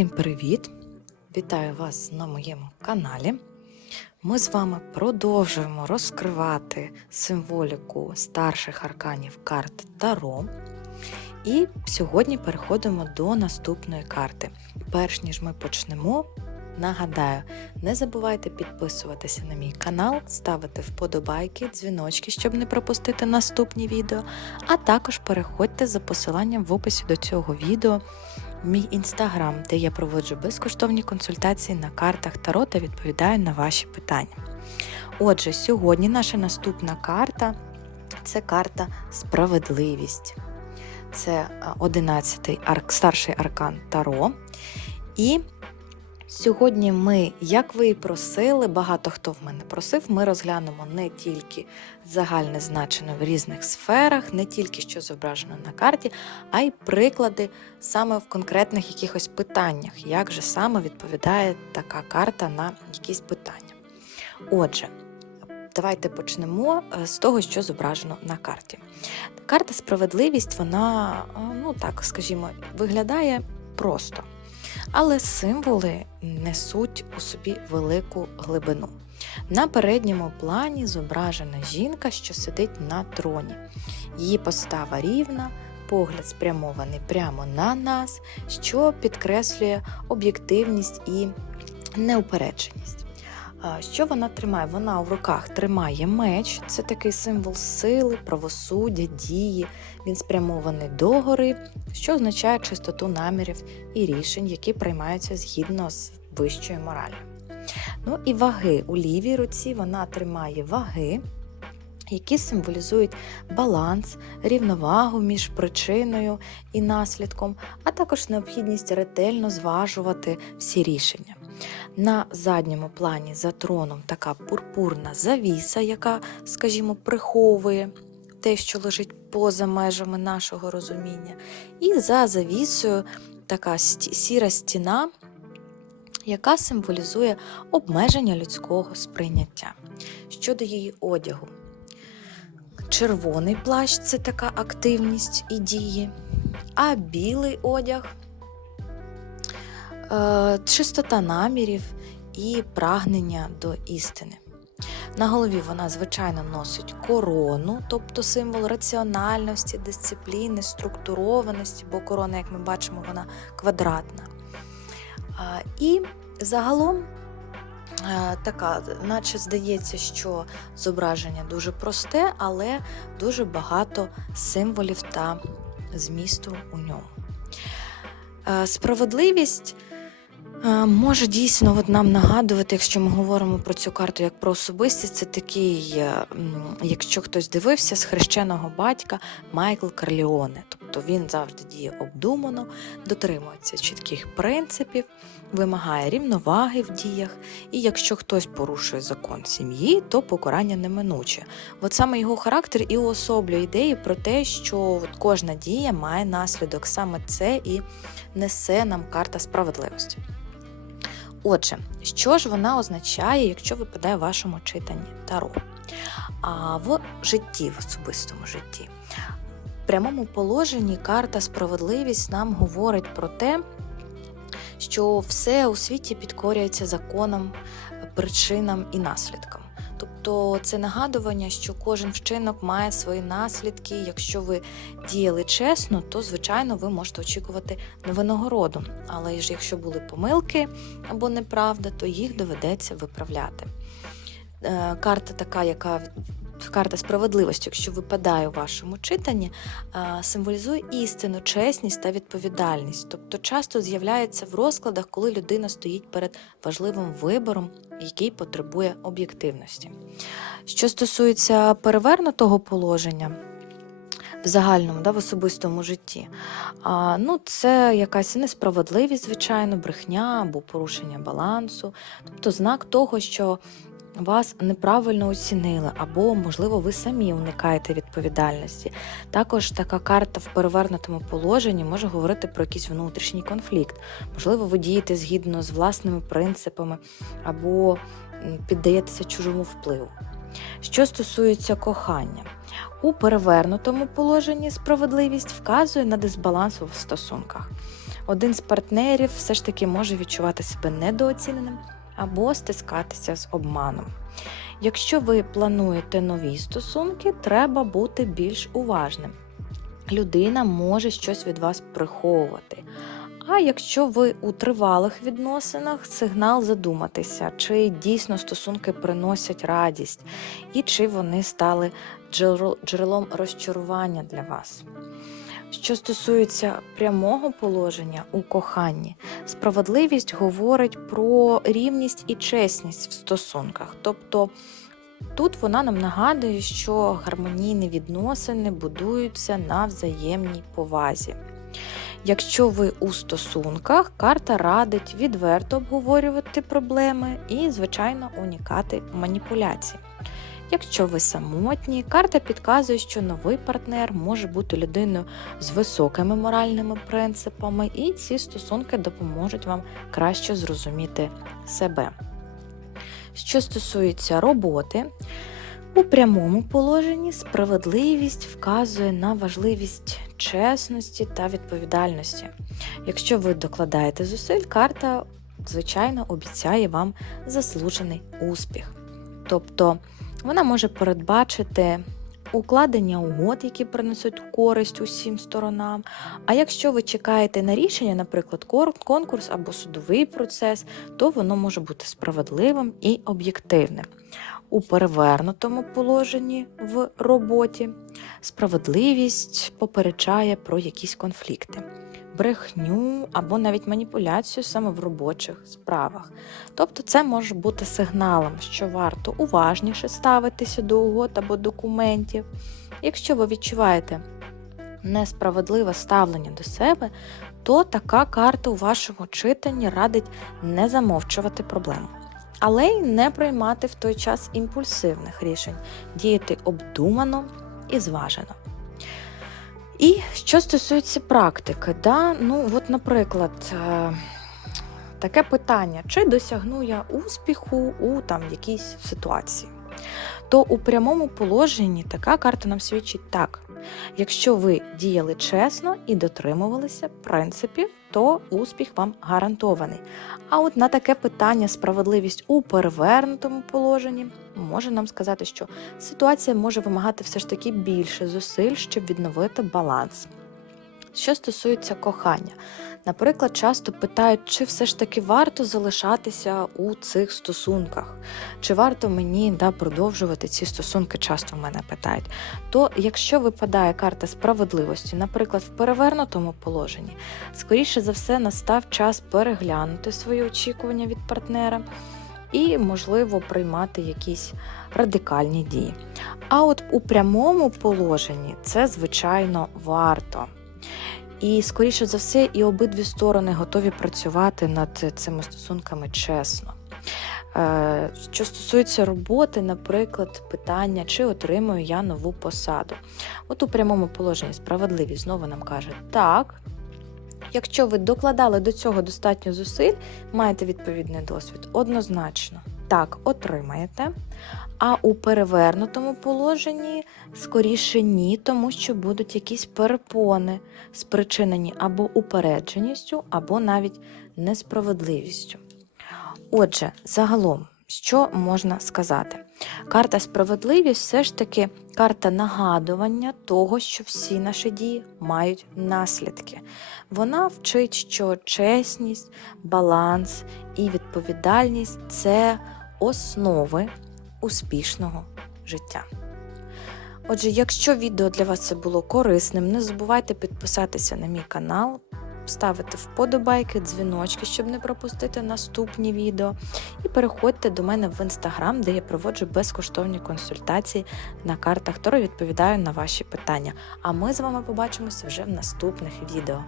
Всім привіт! Вітаю вас на моєму каналі. Ми з вами продовжуємо розкривати символіку старших арканів карт Таро. І сьогодні переходимо до наступної карти. Перш ніж ми почнемо, нагадаю, не забувайте підписуватися на мій канал, ставити вподобайки, дзвіночки, щоб не пропустити наступні відео, а також переходьте за посиланням в описі до цього відео мій інстаграм, де я проводжу безкоштовні консультації на картах Таро та відповідаю на ваші питання. Отже, сьогодні наша наступна карта це карта Справедливість. Це 11-й арк, старший аркан Таро. І сьогодні ми, як ви і просили, багато хто в мене просив, ми розглянемо не тільки загальне значення в різних сферах, не тільки що зображено на карті, а й приклади саме в конкретних якихось питаннях, як же саме відповідає така карта на якісь питання. Отже, давайте почнемо е, з того, що зображено на карті. Карта справедливість, вона, е, ну так скажімо, виглядає просто, але символи несуть у собі велику глибину. На передньому плані зображена жінка, що сидить на троні. Її постава рівна, погляд спрямований прямо на нас, що підкреслює об'єктивність і неупередженість. Що вона тримає? Вона в руках тримає меч, це такий символ сили, правосуддя, дії. Він спрямований догори, що означає чистоту намірів і рішень, які приймаються згідно з вищою мораллю. Ну і ваги у лівій руці вона тримає ваги, які символізують баланс, рівновагу між причиною і наслідком, а також необхідність ретельно зважувати всі рішення. На задньому плані за троном така пурпурна завіса, яка, скажімо, приховує те, що лежить поза межами нашого розуміння. І за завісою така сіра стіна, яка символізує обмеження людського сприйняття. Щодо її одягу, червоний плащ це така активність і дії, а білий одяг чистота намірів і прагнення до істини. На голові вона, звичайно, носить корону, тобто символ раціональності, дисципліни, структурованості, бо корона, як ми бачимо, вона квадратна. І загалом е, така, наче здається, що зображення дуже просте, але дуже багато символів та змісту у ньому. Е, Справедливість е, може дійсно от нам нагадувати, якщо ми говоримо про цю карту як про особистість, це такий, е, якщо хтось дивився з хрещеного батька Майкл Карліоне. Тобто він завжди діє обдумано, дотримується чітких принципів, вимагає рівноваги в діях, і якщо хтось порушує закон сім'ї, то покарання неминуче. От саме його характер і уособлює ідеї про те, що от кожна дія має наслідок. Саме це і несе нам карта справедливості. Отже, що ж вона означає, якщо випадає в вашому читанні Таро? А в житті, в особистому житті. В прямому положенні карта справедливість нам говорить про те, що все у світі підкорюється законам, причинам і наслідкам. Тобто це нагадування, що кожен вчинок має свої наслідки. Якщо ви діяли чесно, то звичайно ви можете очікувати винагороду. Але ж якщо були помилки або неправда, то їх доведеться виправляти. Е, Карта така, яка карта справедливості, якщо випадає у вашому читанні, символізує істину, чесність та відповідальність. Тобто часто з'являється в розкладах, коли людина стоїть перед важливим вибором, який потребує об'єктивності. Що стосується перевернутого положення. В загальному, да, в особистому житті. А, ну, це якась несправедливість, звичайно, брехня або порушення балансу, тобто знак того, що вас неправильно оцінили, або, можливо, ви самі уникаєте відповідальності. Також така карта в перевернутому положенні може говорити про якийсь внутрішній конфлікт. Можливо, ви дієте згідно з власними принципами, або піддаєтеся чужому впливу. Що стосується кохання, у перевернутому положенні справедливість вказує на дисбаланс в стосунках. один з партнерів все ж таки може відчувати себе недооціненим або стискатися з обманом. Якщо ви плануєте нові стосунки, треба бути більш уважним. Людина може щось від вас приховувати. А якщо ви у тривалих відносинах, сигнал задуматися, чи дійсно стосунки приносять радість, і чи вони стали джерелом розчарування для вас. Що стосується прямого положення у коханні, справедливість говорить про рівність і чесність в стосунках. Тобто тут вона нам нагадує, що гармонійні відносини будуються на взаємній повазі. Якщо ви у стосунках, карта радить відверто обговорювати проблеми і, звичайно, уникати маніпуляцій. Якщо ви самотні, карта підказує, що новий партнер може бути людиною з високими моральними принципами, і ці стосунки допоможуть вам краще зрозуміти себе. Що стосується роботи, у прямому положенні справедливість вказує на важливість чесності та відповідальності. Якщо ви докладаєте зусиль, карта, звичайно, обіцяє вам заслужений успіх. Тобто вона може передбачити укладення угод, які принесуть користь усім сторонам. А якщо ви чекаєте на рішення, наприклад, конкурс або судовий процес, то воно може бути справедливим і об'єктивним. У перевернутому положенні в роботі справедливість попереджає про якісь конфлікти, брехню або навіть маніпуляцію саме в робочих справах. Тобто це може бути сигналом, що варто уважніше ставитися до угод або документів. Якщо ви відчуваєте несправедливе ставлення до себе, то така карта у вашому читанні радить не замовчувати проблему. Але й не приймати в той час імпульсивних рішень, діяти обдумано і зважено. І що стосується практики, да? ну от, наприклад, е, таке питання: чи досягну я успіху у там якійсь ситуації? То у прямому положенні така карта нам свідчить так. Якщо ви діяли чесно і дотримувалися принципів, то успіх вам гарантований. А от на таке питання справедливість у перевернутому положенні може нам сказати, що ситуація може вимагати все ж таки більше зусиль, щоб відновити баланс. Що стосується кохання, наприклад, часто питають, чи все ж таки варто залишатися у цих стосунках, чи варто мені да, продовжувати ці стосунки, часто в мене питають. То якщо випадає карта справедливості, наприклад, в перевернутому положенні, скоріше за все настав час переглянути свої очікування від партнера і, можливо, приймати якісь радикальні дії. А от у прямому положенні це, звичайно, варто. І, скоріше за все, і обидві сторони готові працювати над цими стосунками чесно. Е, Що стосується роботи, наприклад, питання, чи отримую я нову посаду. От у прямому положенні справедливість знову нам каже так. Якщо ви докладали до цього достатньо зусиль, маєте відповідний досвід, однозначно так отримаєте. А у перевернутому положенні скоріше ні, тому що будуть якісь перепони, спричинені або упередженістю, або навіть несправедливістю. Отже, загалом, що можна сказати? Карта справедливість все ж таки карта нагадування того, що всі наші дії мають наслідки. Вона вчить, що чесність, баланс і відповідальність це основи успішного життя. Отже, якщо відео для вас це було корисним, не забувайте підписатися на мій канал, ставити вподобайки, дзвіночки, щоб не пропустити наступні відео. І переходьте до мене в інстаграм, де я проводжу безкоштовні консультації на картах, Таро відповідаю на ваші питання. А ми з вами побачимося вже в наступних відео.